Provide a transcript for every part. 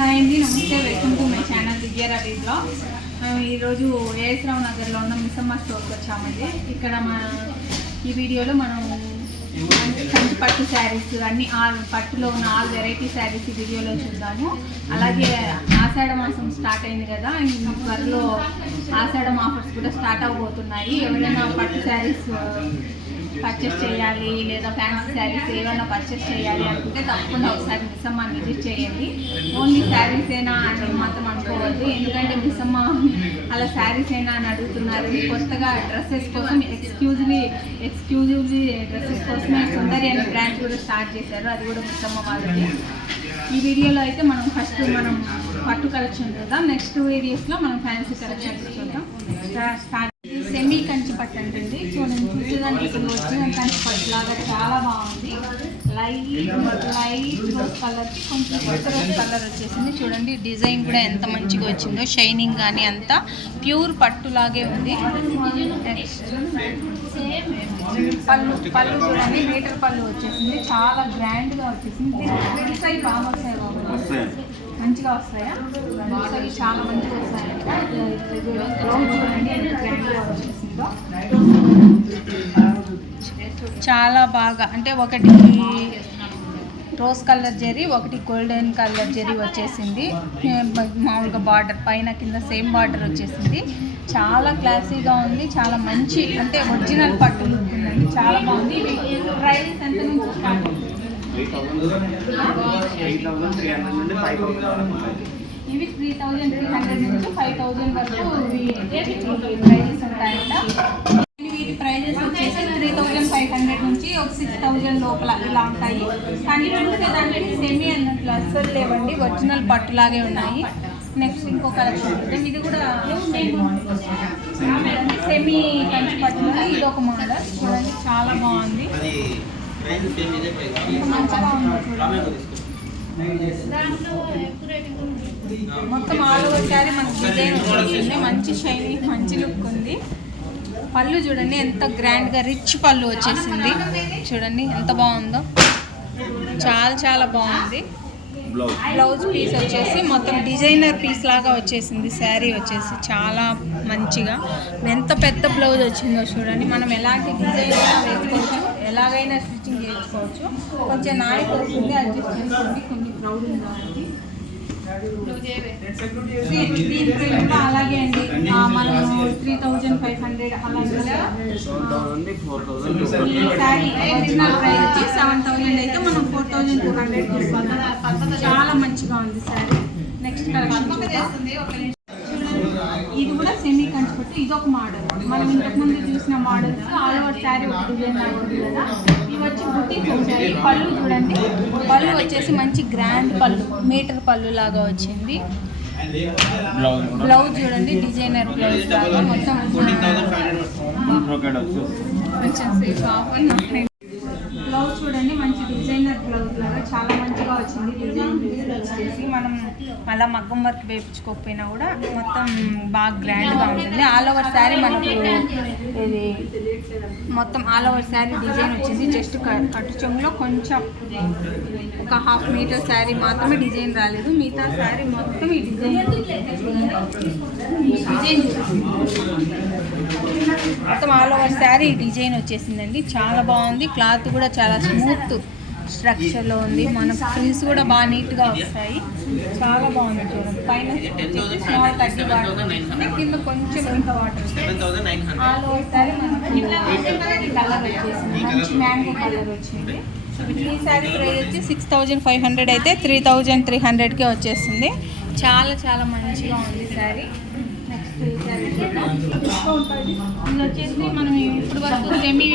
Hi అండి, నమస్తే. Welcome to my channel Divyaravi blogs. మేము ఈరోజు ఏఎస్ రావు నగర్లో ఉన్న మిస్సమ్మ స్టోర్కి వచ్చామండి. ఇక్కడ ఈ వీడియోలో మనం కంచి పట్టు శారీస్ అన్ని పట్టులో ఉన్న ఆల్ వెరైటీ శారీస్ ఈ వీడియోలో చూద్దాము. అలాగే ఆషాఢ మాసం స్టార్ట్ అయింది కదా, త్వరలో ఆషాఢం ఆఫర్స్ కూడా స్టార్ట్ అవబోతున్నాయి. ఎవరైనా పట్టు శారీస్ పర్చేస్ చేయాలి లేదా ఫ్యాన్సీ శారీస్ ఏమైనా పర్చేస్ చేయాలి అనుకుంటే తప్పకుండా ఒకసారి మిస్సమ్మ విజిట్ చేయండి. ఓన్లీ శారీస్ అయినా అని మాత్రం అనుకోవద్దు, ఎందుకంటే మిస్సమ్మ అలా శారీస్ అయినా అని అడుగుతున్నారు. కొత్తగా డ్రెస్సెస్ కోసం ఎక్స్క్లూజివ్లీ డ్రెస్సెస్ కోసమే సుందరి అనే బ్రాంచ్ కూడా స్టార్ట్ చేశారు. అది కూడా మిస్సమ్మ వాళ్ళకి. ఈ వీడియోలో అయితే మనం ఫస్ట్ పట్టు కలెక్షన్ చూద్దాం. నెక్స్ట్ వీడియోస్లో మనం ఫ్యాన్సీ కలెక్షన్ చూద్దాం. స్టార్ట్ సెమీ కంచి పట్టు అంటుంది. చూడండి, చూసేదానికి ఇప్పుడు వచ్చిన కంచి పట్టు లాగా చాలా బాగుంది. లైట్ రోజ్ కలర్కి కొంచెం కొత్త రోజ్ కలర్ వచ్చేసింది. చూడండి డిజైన్ కూడా ఎంత మంచిగా వచ్చిందో, షైనింగ్ కానీ అంతా ప్యూర్ పట్టులాగే ఉంది. పళ్ళు చూడండి, మీటర్ పళ్ళు వచ్చేసింది, చాలా గ్రాండ్గా వచ్చేసింది. బాగా వస్తాయి బాబు, మంచిగా వస్తాయా? చాలా మంచిగా వస్తాయంట. బ్లౌజ్ చూడండి ఎంత గ్రాండ్గా వచ్చేసిందో, చాలా బాగా. అంటే ఒకటి రోజ్ కలర్ జరీ, ఒకటి గోల్డెన్ కలర్ జరీ వచ్చేసింది. మామూలుగా బార్డర్ పైన కింద సేమ్ బార్డర్ వచ్చేసింది. చాలా క్లాసీగా ఉంది, చాలా మంచి అంటే ఒరిజినల్ పట్టు లుక్ ఉందండి. చాలా బాగుంది. ఇవి ప్రైస్ ఎంత నుంచి స్టార్ట్ అవుతుంది? ఇవి 3,300 నుంచి 5,000 వరకు ప్రైజెస్ ఉంటాయంట. వీటి ప్రైజెస్ వచ్చేసి 3,500 నుంచి 6,000 లోపల ఇలా ఉంటాయి. కానీ చూసేదానికి సెమీ అన్నట్లు అస్సలు లేవండి, ఒరిజినల్ పట్టులాగే ఉన్నాయి. నెక్స్ట్ ఇంకో కలెక్షన్ చూద్దాం. ఇది కూడా సెమీ కంచి పట్టులో ఇది ఒక మోడల్. చూడండి చాలా బాగుంది, మంచిగా ఉంది. మొత్తం ఆల్ ఓవర్ శారీ మనకు డిజైన్ వచ్చేసింది. మంచి షైనింగ్, మంచి లుక్ ఉంది. పళ్ళు చూడండి ఎంత గ్రాండ్గా రిచ్ పళ్ళు వచ్చేసింది. చూడండి ఎంత బాగుందో, చాలా చాలా బాగుంది. బ్లౌజ్ పీస్ వచ్చేసి మొత్తం డిజైనర్ పీస్ లాగా వచ్చేసింది. శారీ వచ్చేసి చాలా మంచిగా ఎంత పెద్ద బ్లౌజ్ వచ్చిందో చూడండి. మనం ఎలాంటి డిజైన్ అయినా వేసుకోవచ్చు, ఎలాగైనా స్టిచ్చింగ్ చేసుకోవచ్చు. కొంచెం నాయికి వస్తుంది, అడ్జస్ట్ చేసుకోండి, కొంచెం క్రౌడ్ ఉంది కాబట్టి. అలాగే అండి, మనం 3,500 అలాగే శారీ ఒరిజినల్ ప్రైస్ వచ్చి 7,000 అయితే మనం 4,200 తీసుకోవాలి. చాలా మంచిగా ఉంది శారీ. నెక్స్ట్ కలెక్షన్ ఇది కూడా సెమీ కంచి పట్టు. ఇదొక మోడల్. మనం ఇంతకుముందు చూసిన మోడల్స్ ఆల్ ఓవర్ శారీ ఒక డిజైన్ లాగా ఉంది కదా. ఇవి వచ్చి బుటీస్ వచ్చాయి. పళ్ళు చూడండి, పళ్ళు వచ్చేసి మంచి గ్రాండ్ పళ్ళు, మీటర్ పళ్ళు లాగా వచ్చింది. బ్లౌజ్ చూడండి డిజైనర్ బ్లౌజ్ లాగా మొత్తం బ్లౌజ్ చూడండి మంచి డిజైనర్ బ్లౌజ్ లాగా చాలా మంచిగా వచ్చింది. డిజైన్ వచ్చేసి మనం మళ్ళీ మగ్గం వర్క్ వేయించుకోకపోయినా కూడా మొత్తం బాగా గ్రాండ్గా ఉంటుంది. ఆల్ ఓవర్ శారీ మనకు ఇది మొత్తం ఆల్ ఓవర్ శారీ డిజైన్ వచ్చింది. జస్ట్ కట్టు చెంగులో కొంచెం ఒక 1/2 మీటర్ శారీ మాత్రమే డిజైన్ రాలేదు, మిగతా శారీ మొత్తం ఈ డిజైన్ మొత్తం ఆల్ ఓవర్ శారీ డిజైన్ వచ్చేసిందండి. చాలా బాగుంది. క్లాత్ కూడా చాలా స్మూత్ స్ట్రక్చర్లో ఉంది. మన ఫ్రిల్స్ కూడా బాగా నీట్గా వస్తాయి. చాలా బాగుంది. చూడండి పైన స్మాల్ కడ్డీ వాటర్, కింద కొంచెం ఇంత వాటర్. ఆల్ ఓవర్ శారీ మనకి కలర్ వచ్చేసింది, మంచి మ్యాంగో కలర్ వచ్చింది. ఈ శారీ ప్రైస్ వచ్చి 6,500 అయితే 3,300కే వచ్చేస్తుంది. చాలా చాలా మంచిగా ఉంది శారీ. నెక్స్ట్ ఈ శారీ ఇది వచ్చేసి మనం ఇప్పుడు వరకు సెమీ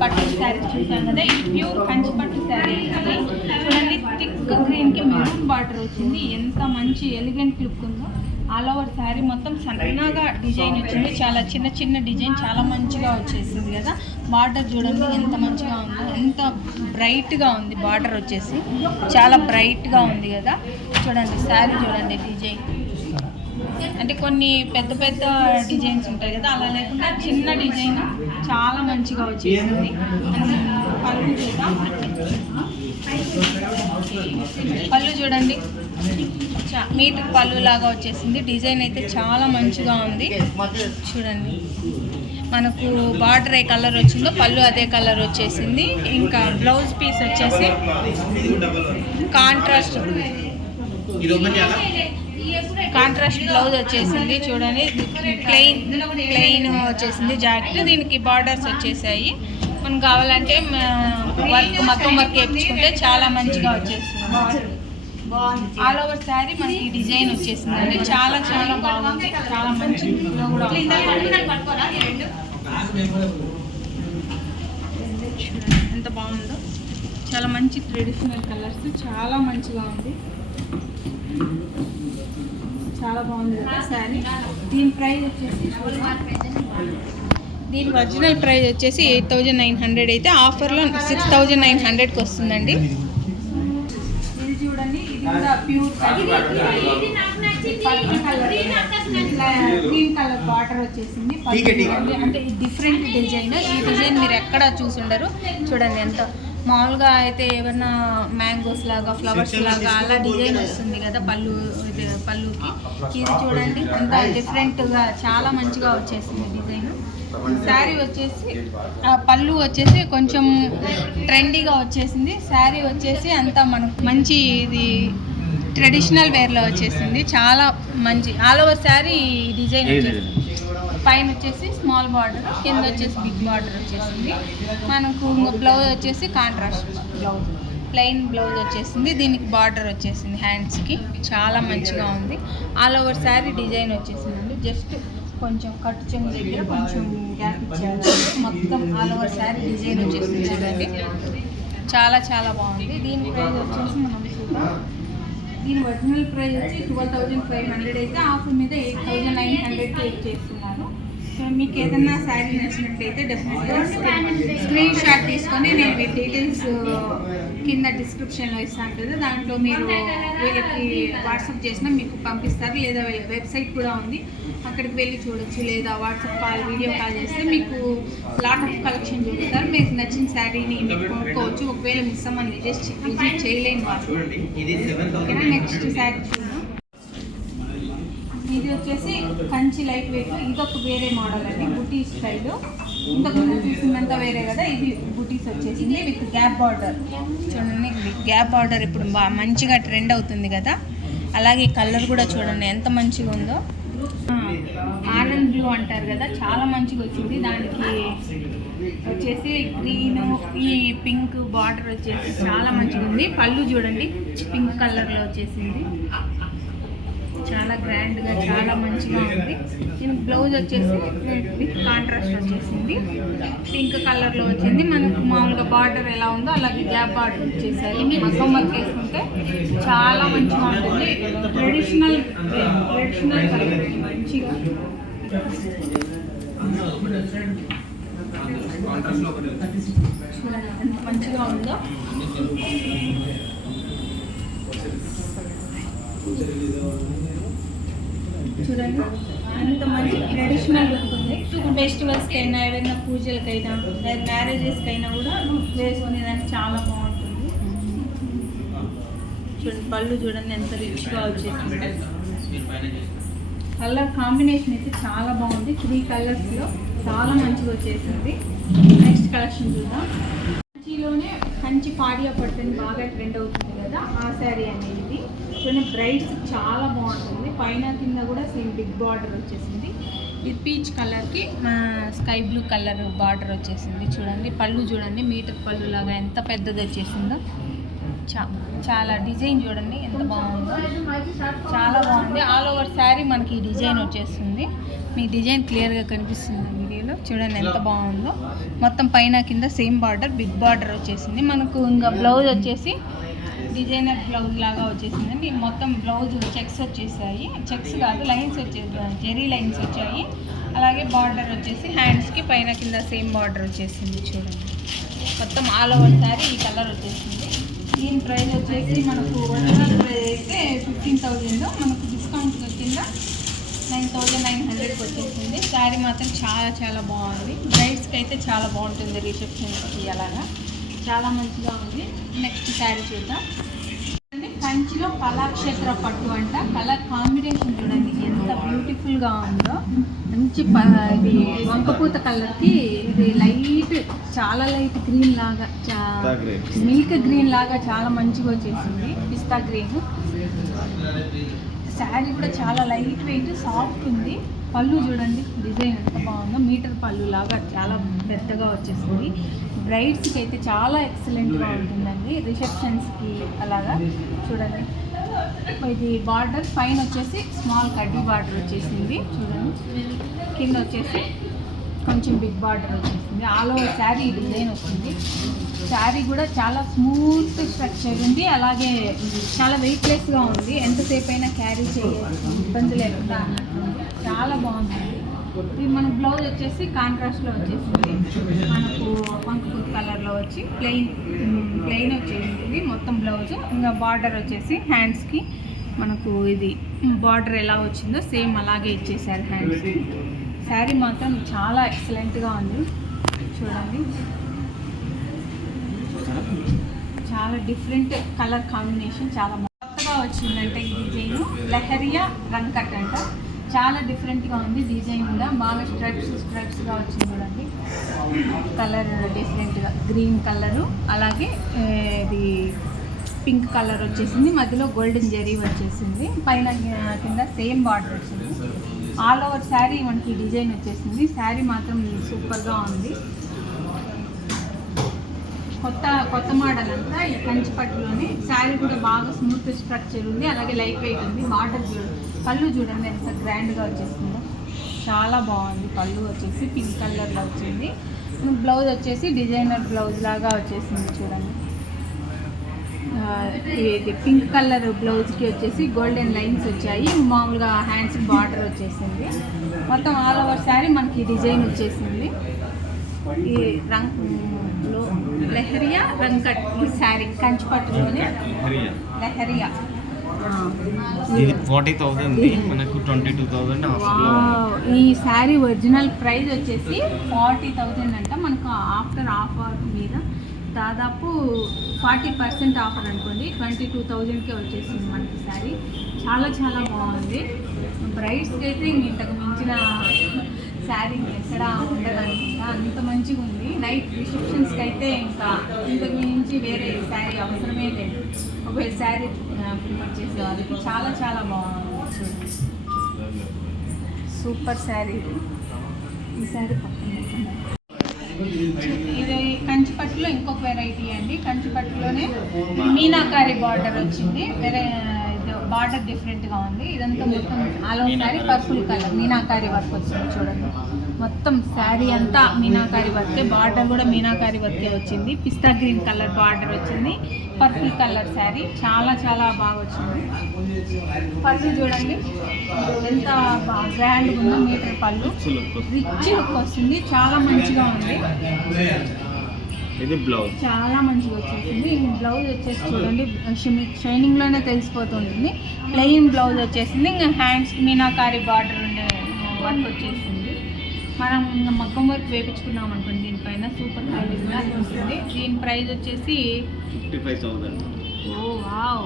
పట్టు శారీ చూసాం కదా, ఇది ప్యూర్ కంచి పట్టు శారీ. చూడండి థిక్ గ్రీన్కి మెరూన్ బార్డర్ వచ్చింది. ఎంత మంచి ఎలిగెంట్ లుక్ ఉందో. ఆల్ ఓవర్ శారీ మొత్తం సన్నగా డిజైన్ వచ్చింది. చాలా చిన్న చిన్న డిజైన్ చాలా మంచిగా వచ్చేసింది కదా. బార్డర్ చూడండి ఎంత మంచిగా ఉందో, ఎంత బ్రైట్గా ఉంది. బార్డర్ వచ్చేసి చాలా బ్రైట్గా ఉంది కదా. చూడండి శారీ చూడండి డిజైన్, అంటే కొన్ని పెద్ద పెద్ద డిజైన్స్ ఉంటాయి కదా, అలా లేకుండా చిన్న డిజైన్ చాలా మంచిగా వచ్చేసింది. పళ్ళు చూద్దాం. పళ్ళు చూడండి మీటర్ పళ్ళు లాగా వచ్చేసింది. డిజైన్ అయితే చాలా మంచిగా ఉంది చూడండి. మనకు బార్డర్ ఏ కలర్ వచ్చిందో పళ్ళు అదే కలర్ వచ్చేసింది. ఇంకా బ్లౌజ్ పీస్ వచ్చేసి కాంట్రాస్ట్ బ్లౌజ్ వచ్చేసింది చూడండి. ప్లెయిన్ వచ్చేసింది జాకెట్. దీనికి బార్డర్స్ వచ్చేసాయి. మనం కావాలంటే మగ్గం వర్క్ వేయించుకుంటే చాలా మంచిగా వచ్చేస్తుంది. ఆల్ ఓవర్ శారీ మనకి డిజైన్ వచ్చేసిందండి. చాలా చాలా బాగుంది. చాలా మంచి కూడా ఎంత బాగుందో. చాలా మంచి ట్రెడిషనల్ కలర్స్. చాలా మంచిగా ఉంది. చాలా బాగుంది కదా శారీ. దీని ప్రైస్ వచ్చేసి దీని ఒరిజినల్ ప్రైస్ వచ్చేసి 8,900 అయితే ఆఫర్లో 6,900కి వస్తుందండి. ఇది చూడండి. ఇది కూడా ప్యూర్ గ్రీన్ కలర్ బార్డర్ వచ్చేసింది. అంటే ఇది డిఫరెంట్ డిజైన్. ఈ డిజైన్ మీరు ఎక్కడ చూసుండరు. చూడండి ఎంత మామూలుగా అయితే ఏమన్నా మ్యాంగోస్ లాగా ఫ్లవర్స్ లాగా అలా డిజైన్ వస్తుంది కదా పళ్ళుకి. ఇది చూడండి ఎంత డిఫరెంట్గా చాలా మంచిగా వచ్చేసింది డిజైన్. శారీ వచ్చేసి పళ్ళు వచ్చేసి కొంచెం ట్రెండీగా వచ్చేసింది. శారీ వచ్చేసి అంతా మనకు మంచి ఇది ట్రెడిషనల్ వేర్లో వచ్చేసింది. చాలా మంచి ఆల్ ఓవర్ శారీ డిజైన్ వచ్చేసింది. పైన వచ్చేసి స్మాల్ బార్డర్, కింద వచ్చేసి బిగ్ బార్డర్ వచ్చేసింది. మనకు బ్లౌజ్ వచ్చేసి కాంట్రాస్ట్ బ్లౌజ్, ప్లెయిన్ బ్లౌజ్ వచ్చేసింది. దీనికి బార్డర్ వచ్చేసింది హ్యాండ్స్కి. చాలా మంచిగా ఉంది. ఆల్ ఓవర్ శారీ డిజైన్ వచ్చేసిందండి. జస్ట్ కొంచెం కట్టు చెంగు దగ్గర కొంచెం గ్యాప్ ఇచ్చారు. మొత్తం ఆల్ ఓవర్ శారీ డిజైన్ వచ్చేసింది చూడండి. చాలా చాలా బాగుంది. దీని ప్రైస్ వచ్చేసి మనం చూద్దాం. దీని ఒరిజినల్ ప్రైస్ వచ్చి 12,500 అయితే ఆఫర్ మీద 8,900కి ఇచ్చేస్తున్నారు. సో మీకు ఏదైనా శారీ నచ్చినట్లయితే డెఫినెట్గా స్క్రీన్ షాట్ తీసుకొని నేను మీ డీటెయిల్స్ కింద డిస్క్రిప్షన్లో ఇస్తాను కదా, దాంట్లో మీరు వీళ్ళకి వాట్సాప్ చేసినా మీకు పంపిస్తారు. లేదా వీళ్ళ వెబ్సైట్ కూడా ఉంది, అక్కడికి వెళ్ళి చూడొచ్చు. లేదా వాట్సాప్ కాల్, వీడియో కాల్ చేస్తే మీకు లాట్ ఆఫ్ కలెక్షన్ చూపుతారు. మీకు నచ్చిన శారీని మీరు కొనుక్కోవచ్చు. ఒకవేళ మిస్ అమ్మని విజిట్ చేయలేని వాళ్ళు. ఓకేనా, నెక్స్ట్ శారీ చూద్దాం. ఇది వచ్చేసి కంచి లైట్ వెయిట్. ఇదొక వేరే మోడల్ అండి, బుటీస్ స్టైల్. ఇంతకుముందు చూసిందంతా వేరే కదా, ఇది బుటీస్ వచ్చేసింది విత్ గ్యాప్ బార్డర్. చూడండి, గ్యాప్ బార్డర్ ఇప్పుడు మంచిగా ట్రెండ్ అవుతుంది కదా, అలాగే కలర్ కూడా చూడండి ఎంత మంచిగా ఉందో. ఆనంద్ బ్లూ అంటారు కదా, చాలా మంచిగా వచ్చింది. దానికి వచ్చేసి గ్రీన్, ఈ పింక్ బార్డర్ వచ్చేసి చాలా మంచిగా ఉంది. పళ్ళు చూడండి పింక్ కలర్లో వచ్చేసింది. చాలా గ్రాండ్గా చాలా మంచిగా ఉంది. దీనికి బ్లౌజ్ వచ్చేసి విత్ కాంట్రాస్ట్ వచ్చేసింది. పింక్ కలర్లో వచ్చింది. మనకు మామూలుగా బార్డర్ ఎలా ఉందో అలాగే గ్యాప్ బార్డర్ వచ్చేసారు. మగ్గం వర్క్ వేసుకుంటే చాలా మంచిగా ఉంటుంది. ట్రెడిషనల్ కలర్ మంచిగా ఎంత మంచిగా ఉందో. చూడండి అంత మంచి ట్రెడిషనల్ లుక్ ఉంది. ఫెస్టివల్స్కి అయినా, ఏదైనా పూజలకైనా, మ్యారేజెస్కి అయినా కూడా వేసుకునేదానికి చాలా బాగుంటుంది. చూడండి పళ్ళు చూడండి ఎంత రిచ్గా వచ్చేసింది. కలర్ కాంబినేషన్ అయితే చాలా బాగుంది. 3 కలర్స్లో చాలా మంచిగా వచ్చేసింది. నెక్స్ట్ కలెక్షన్ చూద్దాం. కంచిలోనే కంచి పాడియా పట్టని బాగా ట్రెండ్ అవుతుంది కదా, ఆ శారీ అనేది చూడండి. బ్రైడ్స్ చాలా బాగుంటుంది. పైన కింద కూడా సేమ్ బిగ్ బార్డర్ వచ్చేసింది. ఇది పీచ్ కలర్కి స్కై బ్లూ కలర్ బార్డర్ వచ్చేసింది. చూడండి పళ్ళు చూడండి, మీటర్ పళ్ళు లాగా ఎంత పెద్దది వచ్చేసిందో. చాలా డిజైన్ చూడండి ఎంత బాగుందో, చాలా బాగుంది. ఆల్ ఓవర్ శారీ మనకి ఈ డిజైన్ వచ్చేస్తుంది. మీ డిజైన్ క్లియర్గా కనిపిస్తుంది వీడియోలో. చూడండి ఎంత బాగుందో. మొత్తం పైన కింద సేమ్ బార్డర్, బిగ్ బార్డర్ వచ్చేసింది. మనకు ఇంకా బ్లౌజ్ వచ్చేసి డిజైనర్ బ్లౌజ్ లాగా వచ్చేసిందండి. మొత్తం బ్లౌజ్ చెక్స్ వచ్చేసాయి. చెక్స్ కాదు, లైన్స్ వచ్చేసాయి, జెరీ లైన్స్ వచ్చాయి. అలాగే బార్డర్ వచ్చేసి హ్యాండ్స్కి పైన కింద సేమ్ బార్డర్ వచ్చేసింది. చూడండి మొత్తం ఆల్ ఓవర్ శారీ ఈ కలర్ వచ్చేసింది. దీని ప్రైస్ వచ్చేసి మనకు ఒరిజినల్ ప్రైస్ అయితే 15,000, మనకు డిస్కౌంట్ కింద 9,900కి వచ్చేసింది. శారీ మాత్రం చాలా చాలా బాగుంది. బ్రైడ్స్కి అయితే చాలా బాగుంటుంది, రిసెప్షన్కి అలాగా చాలా మంచిగా ఉంది. నెక్స్ట్ శారీ చూద్దాం. కంచిలో కళాక్షేత్ర పట్టు అంట. కలర్ కాంబినేషన్ చూడండి ఎంత బ్యూటిఫుల్గా ఉందో. మంచి ఇది వంకపూత కలర్కి ఇది లైట్, చాలా లైట్ గ్రీన్ లాగా, మిల్క్ గ్రీన్ లాగా చాలా మంచిగా వచ్చేసింది. పిస్తా గ్రీన్. శారీ కూడా చాలా లైట్ వెయిట్, సాఫ్ట్ ఉంది. పళ్ళు చూడండి డిజైన్ ఎంత బాగుందో. మీటర్ పళ్ళు లాగా చాలా పెద్దగా వచ్చేసింది. బ్రైడ్స్కి అయితే చాలా ఎక్సలెంట్గా ఉంటుందండి. రిసెప్షన్స్కి అలాగా చూడండి. ఇది బార్డర్ పైన వచ్చేసి స్మాల్ కడ్డీ బార్డర్ వచ్చేసింది చూడండి. కింద వచ్చేసి కొంచెం బిగ్ బార్డర్ వచ్చేసింది. ఆల్ ఓవర్ శారీ డిజైన్ వస్తుంది. శారీ కూడా చాలా స్మూత్ స్ట్రక్చర్ ఉంది. అలాగే చాలా వెయిట్లెస్గా ఉంది. ఎంతసేపు అయినా క్యారీ చేయవచ్చు, ఇబ్బంది లేకుండా అన్నట్టు చాలా బాగుంటుంది. ఇది మన బ్లౌజ్ వచ్చేసి కాంట్రాస్ట్లో వచ్చేసింది. మనకు వంకపూత కలర్లో వచ్చి ప్లెయిన్ వచ్చేసింది మొత్తం బ్లౌజ్. ఇంకా బార్డర్ వచ్చేసి హ్యాండ్స్కి మనకు ఇది బార్డర్ ఎలా వచ్చిందో సేమ్ అలాగే ఇచ్చేసారు హ్యాండ్స్కి. శారీ మాత్రం చాలా ఎక్సలెంట్గా ఉంది చూడండి. చాలా డిఫరెంట్ కలర్ కాంబినేషన్, చాలా కొత్తగా వచ్చిందంటే ఈ డిజైన్ లెహరియా రంకట్ అంట. చాలా డిఫరెంట్గా ఉంది డిజైన్ కూడా. బాగా స్ట్రైప్స్గా వచ్చింది చూడండి. కలర్ డిఫరెంట్గా గ్రీన్ కలరు, అలాగే ఇది పింక్ కలర్ వచ్చేసింది. మధ్యలో గోల్డెన్ జరీ వచ్చేసింది. పైన కింద సేమ్ బార్డర్ వచ్చింది. ఆల్ ఓవర్ శారీ మనకి డిజైన్ వచ్చేసింది. శారీ మాత్రం సూపర్గా ఉంది. కొత్త మోడల్ అంతా ఈ కంచిపట్టులోని. శారీ కూడా బాగా స్మూత్ స్ట్రక్చర్ ఉంది, అలాగే లైట్ వెయిట్ ఉంది. బార్డర్ పళ్ళు చూడండి ఎంత గ్రాండ్గా వచ్చేసిందో. చాలా బాగుంది. పళ్ళు వచ్చేసి పింక్ కలర్లో వచ్చింది. బ్లౌజ్ వచ్చేసి డిజైనర్ బ్లౌజ్ లాగా వచ్చేసింది చూడండి. ఇది పింక్ కలర్ బ్లౌజ్కి వచ్చేసి గోల్డెన్ లైన్స్ వచ్చాయి. మామూలుగా హ్యాండ్స్ బార్డర్ వచ్చేసింది. మొత్తం ఆల్ ఓవర్ శారీ మనకి డిజైన్ వచ్చేసింది. ఈ లెహరియా రంకట్ ఈ శారీ కంచిపట్టులోనే లెహరియా. ఇది 40,000 మనకు 22,000 ఆఫర్లో. ఈ శారీ ఒరిజినల్ ప్రైస్ వచ్చేసి 40,000 అంట. మనకు ఆఫ్టర్ ఆఫర్ మీద దాదాపు 40% ఆఫర్ అనుకోండి, 22,000కే వచ్చేసింది మనకి శారీ. చాలా చాలా బాగుంది. బ్రైడ్స్కి అయితే ఇంతకు మించిన శారీ ఎక్కడ ఉండదనుకుంటా, అంత మంచిగా ఉంది. నైట్ రిసెప్షన్స్కి అయితే ఇంకా ఇంతకు మించి వేరే శారీ అవసరమే లేదు. ఒక శారీ ప్రిఫర్ చేసే వాళ్ళకి చాలా చాలా బాగుంది చూడండి. సూపర్ శారీ. ఈ శారీ పక్కన ఇది కంచిపట్టులో ఇంకొక వెరైటీ అండి. కంచిపట్టులోనే మీనాకారి బార్డర్ వచ్చింది. వేరే బార్డర్ డిఫరెంట్గా ఉంది. ఇదంతా మొత్తం all over sari purple colour meenakari work వచ్చింది చూడండి. మొత్తం శారీ అంతా మీనాకారి వర్కే. బార్డర్ కూడా మీనాకారి వర్కే వచ్చింది. పిస్తా గ్రీన్ కలర్ బార్డర్ వచ్చింది. పర్పుల్ కలర్ శారీ చాలా చాలా బాగా వచ్చింది. పళ్ళు చూడండి ఎంత గ్రాండ్గా ఉందో. మీటర్ పళ్ళు రిచ్ లుక్ వస్తుంది. చాలా మంచిగా ఉంది. ఇది బ్లౌజ్ చాలా మంచిగా వచ్చేసింది. ఈ బ్లౌజ్ వచ్చేసి చూడండి షైనింగ్లోనే తెలిసిపోతుంటుంది. ప్లెయిన్ బ్లౌజ్ వచ్చేసింది. ఇంకా హ్యాండ్స్కి మీనాకారి బార్డర్ ఉండే వర్క్ వచ్చేసింది. మనం ఇంకా మగ్గం వర్క్ వేయించుకున్నాం అనుకోండి దీనిపైన సూపర్ క్వాలిటీగా ఉంటుంది. దీని ప్రైస్ వచ్చేసి 55,000. ఓ వావ్,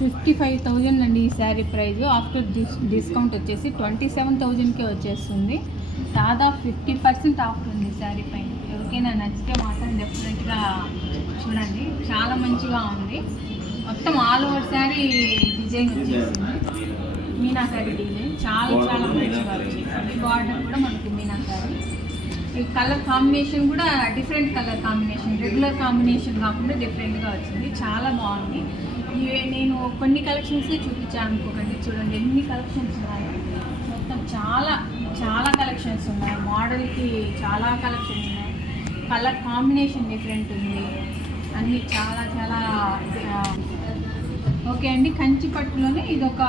55,000 అండి ఈ శారీ ప్రైస్. ఆఫ్టర్ డిస్కౌంట్ వచ్చేసి 27,000కే వచ్చేస్తుంది. దాదాపు 50% ఆఫర్ ఉంది శారీ పైన. ఎవరికైనా నచ్చితే మాత్రం డెఫినెట్గా చూడండి. చాలా మంచిగా ఉంది. మొత్తం ఆల్ ఓవర్ శారీ డిజైన్ వచ్చేసింది. మీనాకారి డిజైన్ చాలా చాలా మంచిగా వచ్చేసింది. బార్డర్ కూడా మనకి మీనాకారి. ఈ కలర్ కాంబినేషన్ కూడా different colour combination, regular combination కాకుండా డిఫరెంట్గా వచ్చింది. చాలా బాగుంది. నేను కొన్ని కలెక్షన్స్ చూపించాను అనుకోకండి. చూడండి ఎన్ని కలెక్షన్స్ ఉన్నాయో. మొత్తం చాలా చాలా కలెక్షన్స్ ఉన్నాయి. మోడల్కి చాలా కలెక్షన్స్ ఉన్నాయి. కలర్ కాంబినేషన్ డిఫరెంట్ ఉంది. అన్నీ చాలా చాలా ఓకే అండి. కంచి పట్టులోనే ఇది ఒక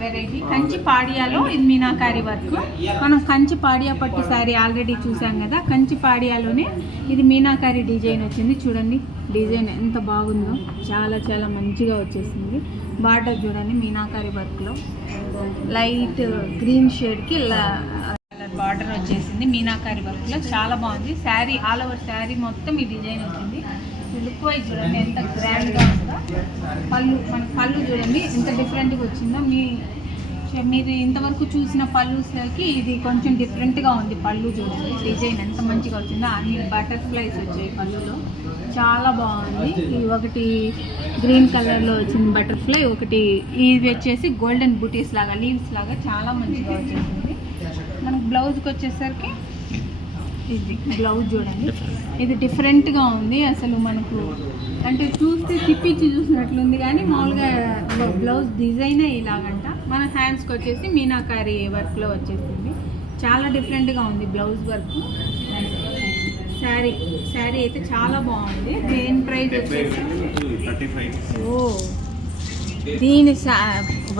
వెరైటీ. కంచి పాడియాలో ఇది మీనాకారి వర్క్. మనం కంచి పాడియా పట్టు శారీ ఆల్రెడీ చూసాం కదా. కంచి పాడియాలోనే ఇది మీనాకారి డిజైన్ వచ్చింది. చూడండి డిజైన్ ఎంత బాగుందో. చాలా చాలా మంచిగా వచ్చేసింది. బార్డర్ చూడండి మీనాకారి వర్క్లో లైట్ గ్రీన్ షేడ్కి కలర్ బార్డర్ వచ్చేసింది. మీనాకారి వర్క్లో చాలా బాగుంది. శారీ ఆల్ ఓవర్ శారీ మొత్తం ఈ డిజైన్ వచ్చింది. లుక్ వైజ్ చూడండి ఎంత గ్రాండ్గా ఉందో. పళ్ళు మన పళ్ళు చూడండి ఎంత డిఫరెంట్గా వచ్చిందో. మీరు ఇంతవరకు చూసిన పళ్ళుకి ఇది కొంచెం డిఫరెంట్గా ఉంది. పళ్ళు చూడండి డిజైన్ ఎంత మంచిగా వచ్చిందో. అన్ని బటర్ఫ్లైస్ వచ్చాయి పళ్ళులో, చాలా బాగుంది. ఇది ఒకటి గ్రీన్ కలర్లో వచ్చింది బటర్ఫ్లై, ఒకటి ఇది వచ్చేసి గోల్డెన్ బూటీస్ లాగా లీవ్స్ లాగా చాలా మంచిగా వచ్చేసింది. మనకు బ్లౌజ్కి వచ్చేసరికి ఇది బ్లౌజ్ చూడండి, ఇది డిఫరెంట్గా ఉంది. అసలు మనకు అంటే చూస్తే తిప్పించి చూసినట్లుంది కానీ మామూలుగా బ్లౌజ్ డిజైనే ఇలాగంట. మన హ్యాండ్స్కి వచ్చేసి మీనాకారి వర్క్లో వచ్చేసింది. చాలా డిఫరెంట్గా ఉంది బ్లౌజ్ వర్క్. శారీ అయితే చాలా బాగుంది. దేని ప్రైస్ వచ్చేసి 35. ఓ దీని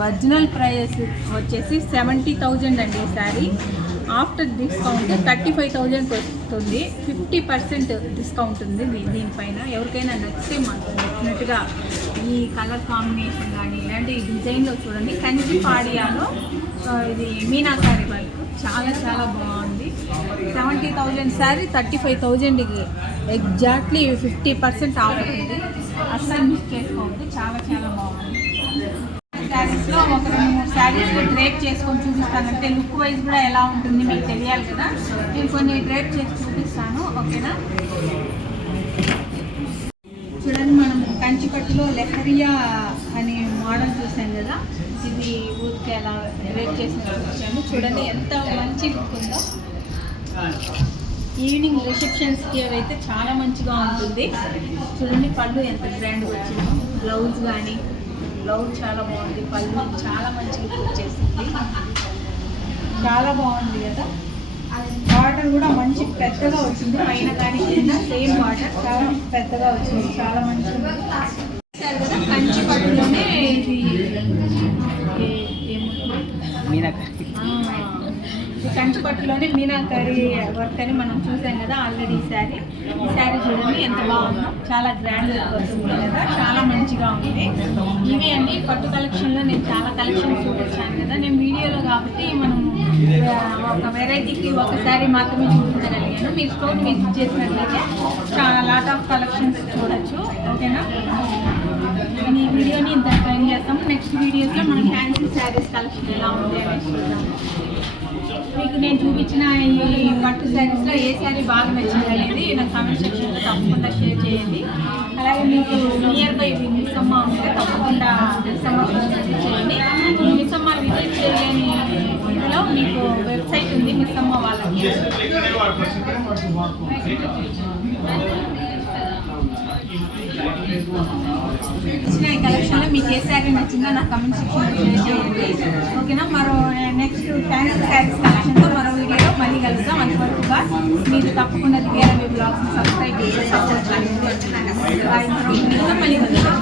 ఒరిజినల్ ప్రైస్ వచ్చేసి 70,000 అండి. ఈ శారీ ఆఫ్టర్ డిస్కౌంట్ 35,000 వస్తుంది. 50% డిస్కౌంట్ ఉంది దీనిపైన. ఎవరికైనా నచ్చితే మాకు డెఫినెట్గా ఈ కలర్ కాంబినేషన్ కానీ ఇలాంటి డిజైన్లో చూడండి. కంచి పాడియాలో ఇది మీనాకారి వర్క్ చాలా చాలా బాగుంది. 70,000 శారీ 35,000కి ఎగ్జాక్ట్లీ 50% ఆఫ్ ఉంది. అస్సలు మిస్ చేసుకోవద్దు. చాలా చాలా బాగుంది. శారీస్లో ఒక 2-3 శారీస్ డ్రేప్ చేసుకొని చూపిస్తానంటే లుక్ వైజ్ కూడా ఎలా ఉంటుంది మీకు తెలియాలి కదా. నేను కొన్ని డ్రేప్ చేసి చూపిస్తాను, ఓకేనా. చూడండి, మనం కంచిపట్టులో లెహరియా అనే మోడల్ చూసాం కదా, ఇది ఊరికి ఎలా డ్రేప్ చేసి చూపించాను. చూడండి ఎంత మంచి లుక్ ఉందో. ఈవినింగ్ రిసెప్షన్స్కి అయితే చాలా మంచిగా ఉంటుంది. చూడండి పళ్ళు ఎంత గ్రాండ్గా వచ్చిందో. బ్లౌజ్ కానీ బ్లౌజ్ చాలా బాగుంది. పళ్ళు చాలా మంచిగా వచ్చేసింది. చాలా బాగుంది కదా. బార్డర్ కూడా మంచి పెద్దగా వచ్చింది. పైన కానీ కింద సేమ్ బార్డర్ చాలా పెద్దగా వచ్చింది. చాలా మంచిగా కదా. కంచి పట్టులోనే ఇది కంచిపట్టులోనే మీనాకారి వర్క్ అని మనం చూసాం కదా ఆల్రెడీ. ఈ శారీ చూడండి ఎంత బాగుందో. చాలా గ్రాండ్ వస్తుంది కదా, చాలా మంచిగా ఉంది. ఇవి అన్ని పట్టు కలెక్షన్లో నేను చాలా కలెక్షన్స్ చూపించాను కదా. నేను వీడియోలో కాబట్టి మనం ఒక వెరైటీకి ఒక శారీ మాత్రమే చూపించగలిగాను. మీరు స్టోర్ విజిట్ చేసినట్లయితే చాలా లాట్ ఆఫ్ కలెక్షన్స్ చూడొచ్చు, ఓకేనా. నేను ఈ వీడియోని ఇంత ట్రై చేస్తాము. నెక్స్ట్ వీడియోస్లో మనం ఫ్యాన్సీ శారీస్ కలెక్షన్ ఎలా ఉంది అనేసి చూద్దాము. మీకు నేను చూపించిన ఈ పట్టు శారీస్లో ఏ శారీ బాగా నచ్చింది అనేది నా కామెంట్ సెక్షన్లో తప్పకుండా షేర్ చేయండి. అలాగే మీకు నియర్ బై మిస్సమ్మ ఉంటే తప్పకుండా మిస్సమ్మ విజిట్ చేయండి. మిస్సమ్మ విజిట్ చేయని ఇందులో మీకు వెబ్సైట్ ఉంది మిస్సమ్మ వాళ్ళకి. ఇచ్చిన ఈ కలెక్షన్లో మీకు ఏ శారీ నచ్చిందో నా కమెంట్ సెక్షన్లో షేర్ చేయండి, ఓకేనా. మరో నెక్స్ట్ ఫ్యాన్సీ శారీస్ కలెక్షన్తో మరో వీడియోలో మళ్ళీ కలుద్దాం. అంతవరకుగా మీరు తప్పకుండా దివ్యారవి బ్లాగ్స్ని సబ్స్క్రైబ్ చేసి సపోర్ట్ చేయండి. మళ్ళీ కలుద్దాం.